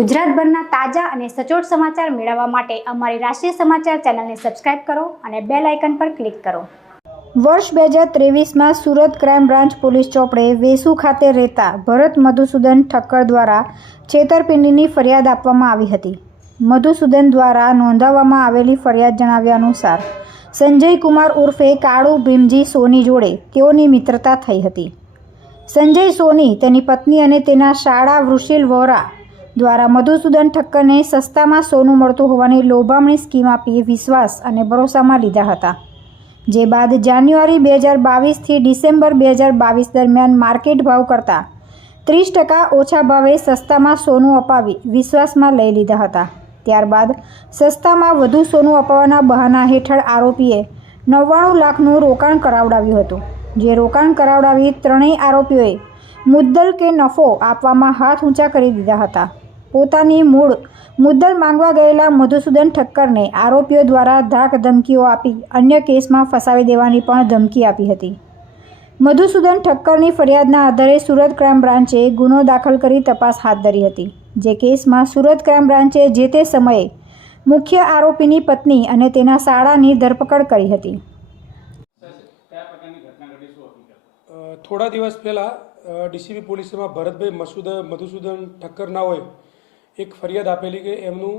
ગુજરાતભરના તાજા અને સચોટ સમાચાર મેળવવા માટે અમારી રાષ્ટ્રીય સમાચાર ચેનલને સબસ્ક્રાઇબ કરો અને બેલ આઇકન પર ક્લિક કરો. વર્ષ બે હજાર ત્રેવીસમાં સુરત ક્રાઇમ બ્રાન્ચ પોલીસ ચોપડે વેસુ ખાતે રહેતા ભરત મધુસૂદન ઠક્કર દ્વારા છેતરપિંડીની ફરિયાદ આપવામાં આવી હતી. મધુસૂદન દ્વારા નોંધાવવામાં આવેલી ફરિયાદ જણાવ્યા અનુસાર, સંજય કુમાર ઉર્ફે કાળુ ભીમજી સોની જોડે તેઓની મિત્રતા થઈ હતી. સંજય સોની તેની પત્ની અને તેના શાળા વૃષિલ વોરા દ્વારા મધુસૂદન ઠક્કરને સસ્તામાં સોનું મળતું હોવાની લોભામણી સ્કીમ આપી વિશ્વાસ અને ભરોસામાં લીધા હતા. જે બાદ જાન્યુઆરી બે હજાર બાવીસથી ડિસેમ્બર બે હજાર બાવીસ દરમિયાન માર્કેટ ભાવ કરતાં ત્રીસ ટકા ઓછા ભાવે સસ્તામાં સોનું અપાવી વિશ્વાસમાં લઈ લીધા હતા. ત્યારબાદ સસ્તામાં વધુ સોનું અપાવવાના બહાના હેઠળ આરોપીએ નવ્વાણું લાખનું રોકાણ કરાવડાવ્યું હતું, જે રોકાણ કરાવડાવી ત્રણેય આરોપીઓએ મુદ્દલ કે નફો આપવામાં હાથ ઊંચા કરી દીધા હતા. પોતાની મૂળ, મુદ્દલ માંગવા ગયેલા મધુસૂદન ઠક્કરને આરોપીઓ દ્વારા ધાક ધમકીઓ આપી, અન્ય કેસમાં ફસાવી દેવાની પણ ધમકી આપી હતી. મધુસૂદન ઠક્કરની ફરિયાદના આધારે સુરત ક્રાઇમ બ્રાન્ચે ગુનો દાખલ કરી તપાસ હાથ ધરી હતી. જે કેસમાં સુરત ક્રાઇમ બ્રાન્ચે જે તે સમયે મુખ્ય આરોપીની પત્ની અને તેના શાળાની ધરપકડ કરી હતી. થોડા દિવસ પહેલાં ડીસીબી પોલીસમાં ભરતભાઈ મસુદ, મધુસૂદન ઠક્કર ના હોય એક ફરિયાદ આપેલી કે એમનું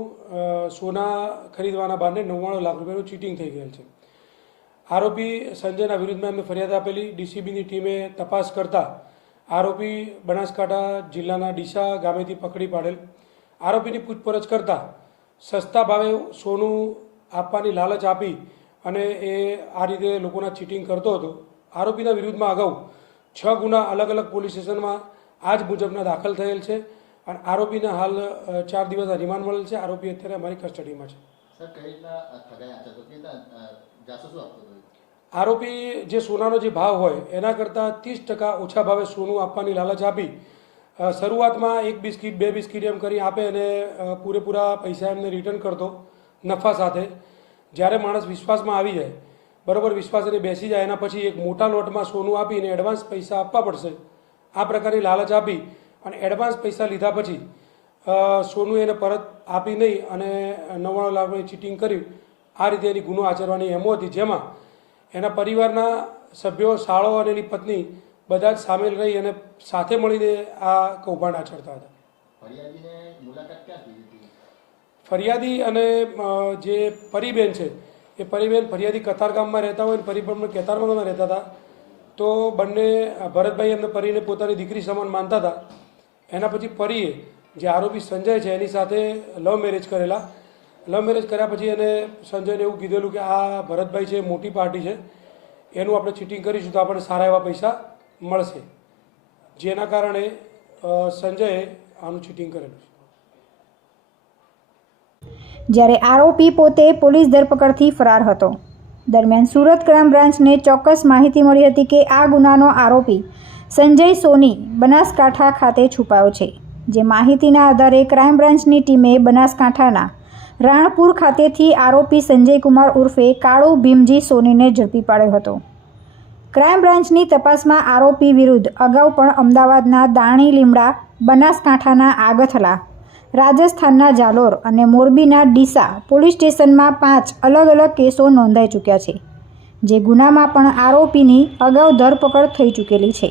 સોના ખરીદવાના બહાને નવ્વાણું લાખ રૂપિયાનું ચીટિંગ થઈ ગયેલ છે. આરોપી સંજયના વિરુદ્ધમાં એમને ફરિયાદ આપેલી. ડીસીબીની ટીમે તપાસ કરતા આરોપી બનાસકાંઠા જિલ્લાના ડીસા ગામેથી પકડી પાડેલ. આરોપીની પૂછપરછ કરતા સસ્તા ભાવે સોનું આપવાની લાલચ આપી અને એ આ રીતે લોકોના ચીટિંગ કરતો હતો. આરોપીના વિરુદ્ધમાં અગાઉ છ ગુના અલગ અલગ પોલીસ સ્ટેશનમાં આ જ મુજબના દાખલ થયેલ છે. અને આરોપીને હાલ ચાર દિવસના રિમાન્ડ મળેલ છે. આરોપી અત્યારે અમારી કસ્ટડીમાં છે. આરોપી જે સોનાનો જે ભાવ હોય એના કરતાં ત્રીસ ટકા ઓછા ભાવે સોનું આપવાની લાલચ આપી શરૂઆતમાં એક બિસ્કીટ બે બિસ્કીટ એમ કરી આપે અને પૂરેપૂરા પૈસા એમને રિટર્ન કરતો નફા સાથે. જ્યારે માણસ વિશ્વાસમાં આવી જાય બરાબર વિશ્વાસ એને બેસી જાય એના પછી એક મોટા લોટમાં સોનું આપીને એડવાન્સ પૈસા આપવા પડશે. આ પ્રકારની લાલચ આપી અને એડવાન્સ પૈસા લીધા પછી સોનું એને પરત આપી નહીં અને નવ્વાણું લાખની ચીટિંગ કરી આ રીતે એની ગુનો આચરવાની એમો હતી જેમાં એના પરિવારના સભ્યો શાળો અને એની પત્ની બધા જ સામેલ રહી અને સાથે મળીને આ કૌભાંડ આચરતા હતા. ફરિયાદી અને જે પરીબેન છે એ પરીબેન ફરિયાદી કતાર ગામમાં રહેતા હોય અને પરિબેન કેતારગામમાં રહેતા હતા. તો બંને ભરતભાઈ એમને પરીને પોતાની દીકરી સમાન માનતા હતા. એના પછી પરીએ જે આરોપી સંજય છે, એની સાથે લવ મેરેજ કરેલા. લવ મેરેજ કર્યા પછી એને સંજયને એવું કીધેલું કે આ ભરતભાઈ છે મોટી પાર્ટી છે, એનું આપણે ચીટિંગ કરીશું તો આપણને સારા એવા પૈસા મળશે. જેના કારણે સંજયે આનું ચીટિંગ કરેલું છે. જ્યારે આરોપી પોતે પોલીસ ધરપકડથી ફરાર હતો. દરમિયાન સુરત ક્રાઇમ બ્રાન્ચને ચોક્કસ માહિતી મળી હતી કે આ ગુનાનો આરોપી સંજય સોની બનાસકાંઠા ખાતે છુપાયો છે, જે માહિતીના આધારે ક્રાઇમ બ્રાન્ચની ટીમે બનાસકાંઠાના રાણપુર ખાતેથી આરોપી સંજય કુમાર ઉર્ફે કાળો ભીમજી સોનીને ઝડપી પાડ્યો હતો. ક્રાઇમ બ્રાન્ચની તપાસમાં આરોપી વિરુદ્ધ અગાઉ પણ અમદાવાદના દાણી લીમડા, બનાસકાંઠાના આગથલા, રાજસ્થાનના જાલોર અને મોરબીના ડીસા પોલીસ સ્ટેશનમાં પાંચ અલગ અલગ કેસો નોંધાઈ ચૂક્યા છે, જે ગુનામાં પણ આરોપીની અગાઉ ધરપકડ થઈ ચૂકેલી છે.